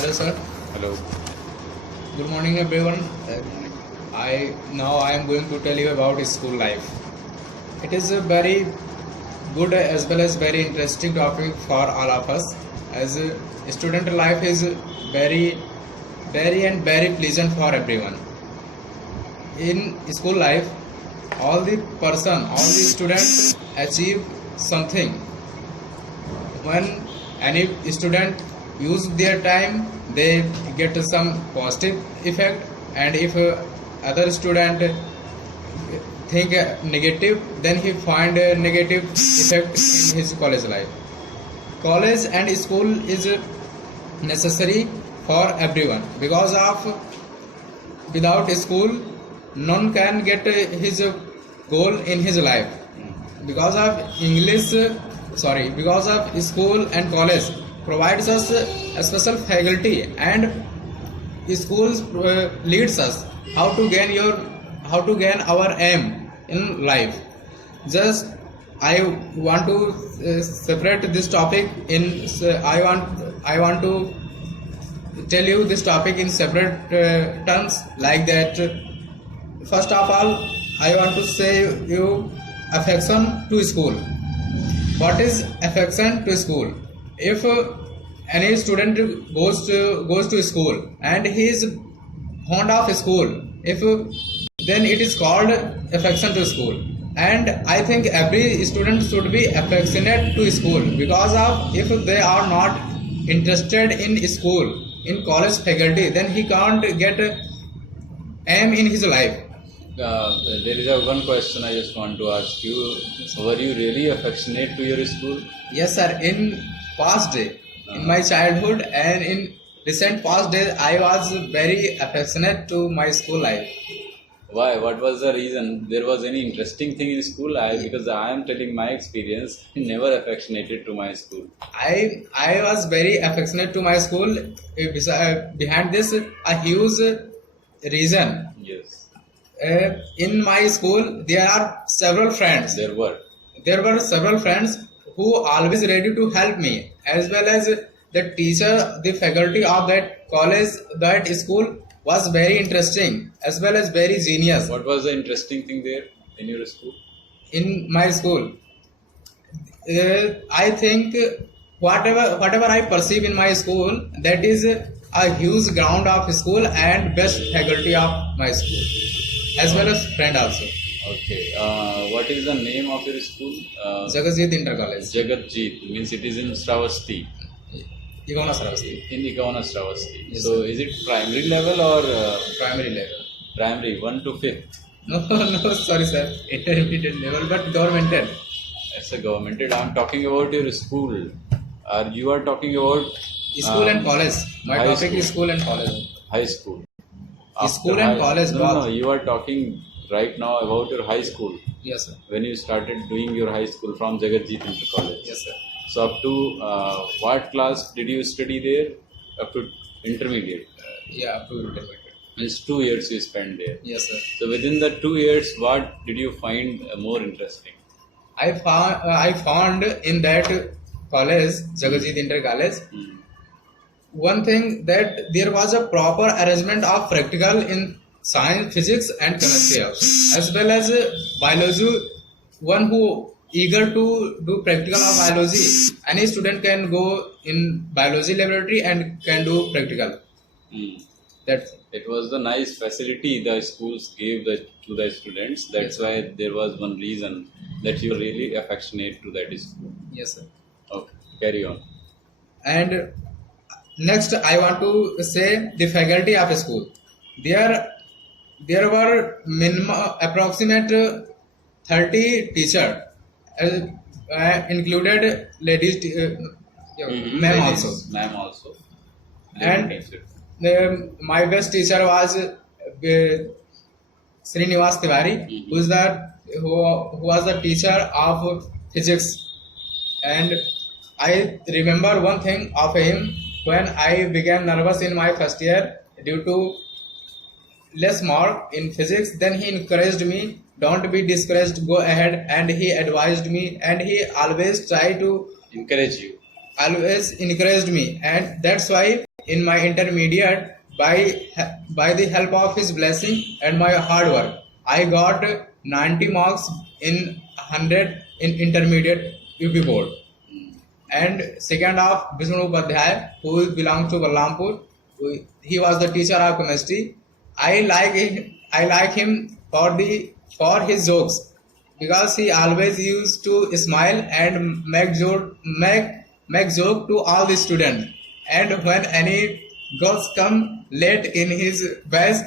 Hello, sir. Hello. Good morning, everyone. Good morning. I am going to tell you about school life. It is a very good as well as very interesting topic for all of us. As student life is very, and very pleasant for everyone. In school life, all the students achieve something. When any student use their time, they get some positive effect, and if other student think negative, then he find a negative effect in his college life. College and school is necessary for everyone, because of without school none can get his goal in his life. Because of because of school and college provides us a special faculty, and schools leads us how to gain our aim in life. Just I want to separate this topic in I want to tell you this topic in separate terms, like that. First of all, I want to say you affection to school. What is affection to school? If any student goes to school and he is fond of school, then it is called affection to school. And I think every student should be affectionate to school, because of if they are not interested in school, in college faculty, then he can't get aim in his life. There is one question I just want to ask you. Were you really affectionate to your school? Yes, sir. In past day, in my childhood and in recent past days, I was very affectionate to my school life. Why? What was the reason? There was any interesting thing in school? Because I am telling my experience, I never affectionated to my school. I was very affectionate to my school. Behind this, a huge reason. Yes. In my school, there are several friends. There were several friends who always ready to help me, as well as the teacher, the faculty of that college, that school was very interesting, as well as very genius. What was the interesting thing there in your school? In my school, I think whatever I perceive in my school, that is a huge ground of school and best faculty of my school, as well as friend also. Okay. What is the name of your school? Jagatjit Inter College. Jagatjit means it is in Shravasti. Igona Saravasti. In Igona Shravasti. Yes, So sir. is it primary level or Primary level. primary 1 to 5th? No, sorry, sir. Intermediate level, but governmental. It's a governmental. I'm talking about your school. You are talking about School and college. My high topic is school and college. high school. School and college, No, both. you are talking right now about your high school. Yes, sir. When you started doing your high school from Jagatjit Inter College. Yes, sir. So up to what class did you study there? Up to intermediate. Yeah, up to intermediate. Means 2 years you spent there. Yes, sir. So within the 2 years, what did you find more interesting? I found in that college, Jagatjit Inter College, one thing, that there was a proper arrangement of practical in science, physics and chemistry also, as well as biology. One who eager to do practical of biology, any student can go in biology laboratory and can do practical. That's It was the nice facility the schools gave to the students. That's why there was one reason that you were really affectionate to that school. yes, sir. Okay, carry on. And next, I want to say the faculty of school. There were minimum approximate 30 teacher, included ladies, ma'am also. Ma'am also. And my best teacher was Srinivas Tiwari, who was the teacher of physics. And I remember one thing of him. When I became nervous in my first year due to less mark in physics, then he encouraged me, don't be discouraged, go ahead, and he advised me, and he always tried to encourage you. always encouraged me, and that's why in my intermediate, by the help of his blessing and my hard work, I got 90 marks in 100 in intermediate UP board. And second of Vishnu Upadhyay, who belongs to Ballampur, he was the teacher of chemistry. I like him for his jokes, because he always used to smile and make joke to all the students. And when any girls come late in his batch,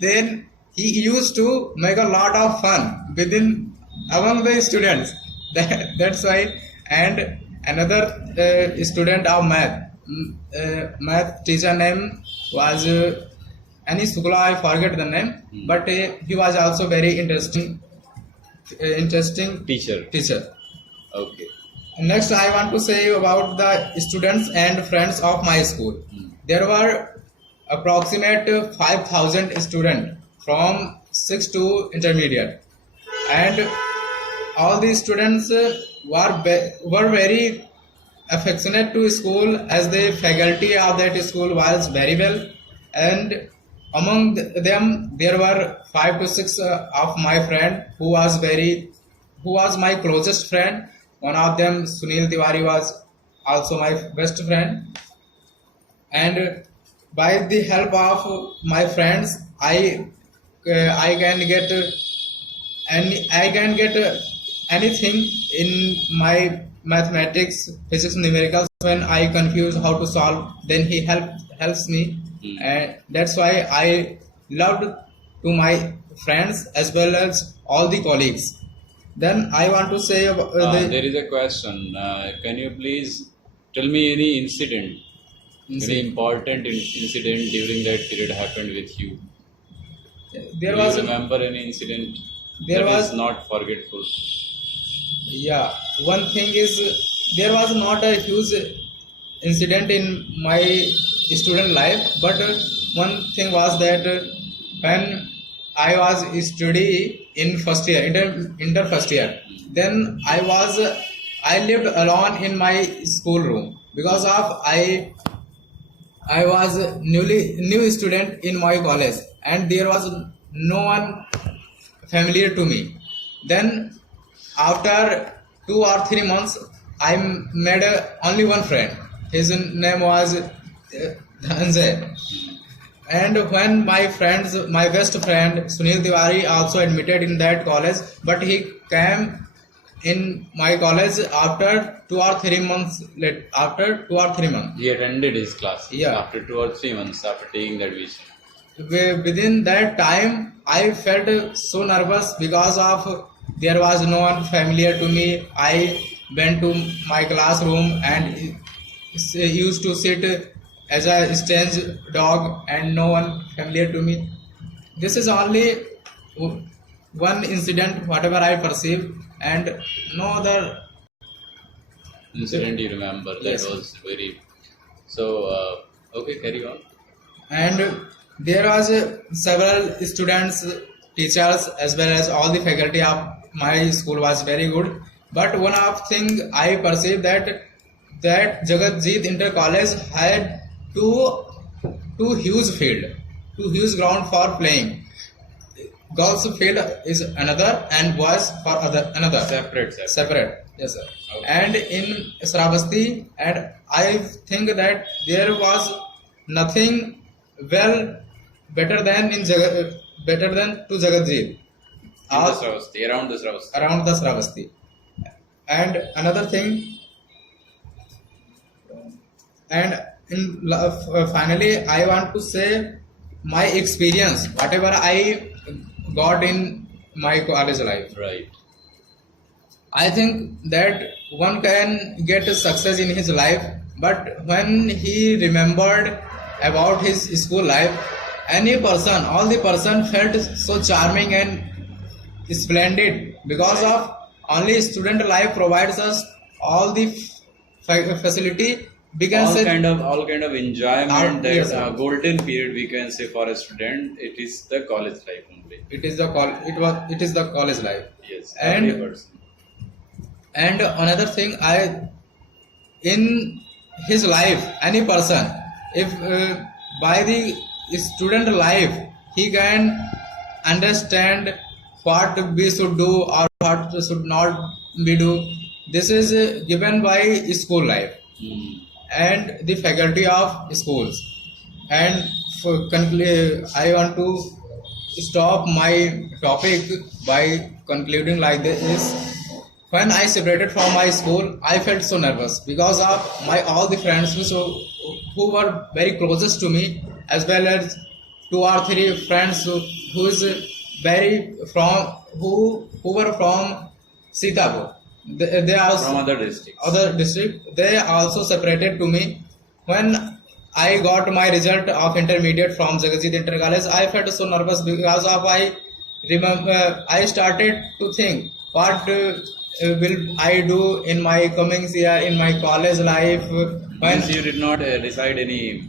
then he used to make a lot of fun within among the students. That's why. And another student of math teacher name was any Sukla, I forget the name, but he was also very interesting Teacher. teacher. Okay. Next, I want to say about the students and friends of my school. There were approximate 5,000 students from 6 to intermediate, and all these students were very affectionate to school, as the faculty of that school was very well. And among them there were 5 to 6 of my friend who was my closest friend. One of them, Sunil Tiwari, was also my best friend. And by the help of my friends, I can get anything in my mathematics, physics, numericals. When I confuse how to solve, then he helps me. And that's why I loved to my friends as well as all the colleagues. Then I want to say about There is a question. Can you please tell me any incident, any important incident during that period happened with you? There Do was you remember any incident there that was is not forgetful? Yeah, one thing is, there was not a huge incident in my student life, but one thing was that when I was study in first year, inter first year, then I lived alone in my school room, because of I was new student in my college, and there was no one familiar to me. Then after 2 or 3 months, I made only one friend. His name was Dhananjay. And when my best friend Sunil Tiwari also admitted in that college, but he came in my college after 2 or 3 months. After 2 or 3 months, He attended his class Yeah. after 2 or 3 months after taking the admission. within that time, I felt so nervous, because of there was no one familiar to me. I went to my classroom and used to sit as a strange dog, and no one familiar to me. This is only one incident, whatever I perceive, and no other. Incident you remember that Yes. was very so. Okay, carry on. And there was several students, teachers, as well as all the faculty of my school was very good. But one of thing I perceived that Jagatjeet Inter College had two huge ground for playing. Girls field is another, and boys for another. Separate. Yes, sir. Okay. And in Sravasti, and I think that there was nothing better than to Jagatjeet. Around the Sravasti. Around the Sravasti. And another thing, and finally, I want to say my experience, whatever I got in my college life. Right. I think that one can get success in his life, but when he remembered about his school life, all the person felt so charming and splendid, because of only student life provides us all the facility. We can all say kind of enjoyment, that yes, sir. golden period we can say for a student. It is the college life only. it is the college life. Yes. And every person. another thing, in his life, any person, if by the student life he can understand what we should do or what should not be do, this is given by school life and the faculty of schools. And for I want to stop my topic by concluding like this. When I separated from my school, I felt so nervous because of my all the friends who were very closest to me, as well as 2 or 3 friends who is very from who were from Sitapur. They are From other districts. other district. They also separated to me. When I got my result of intermediate from Jagatjit Inter College, I felt so nervous because of I remember I started to think what will I do in my coming year in my college life. When Means you did not decide any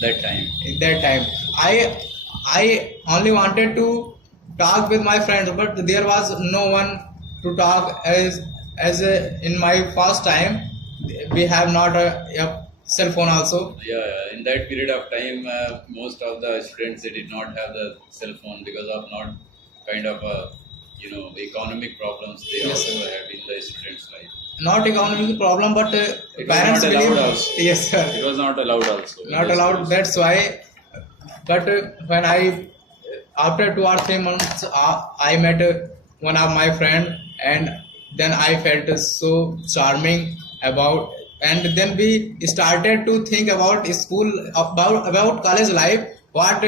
that time. in that time I only wanted to talk with my friends, but there was no one to talk in my first time. We have not a cell phone also. Yeah, in that period of time, most of the students they did not have the cell phone because of not kind of economic problems they Yes, also sir. have in the students' life. Not economic problem, but It was parents not allowed believe. also. Yes, sir. It was not allowed also. in Not the allowed. schools. That's why. But when I after 2 or 3 months, I met one of my friend, and then I felt so charming about. And then we started to think about school, about college life. What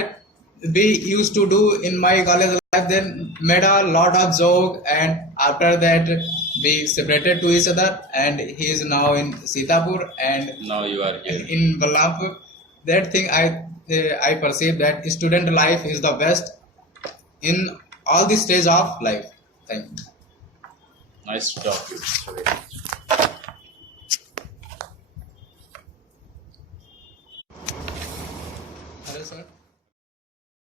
we used to do in my college life. Then made a lot of joke, and after that we separated to each other. And he is now in Sitapur and Now you are here. in Balrampur. That thing I perceive that student life is the best in all the stage of life. Thank you. Nice to talk to you. Hello, sir.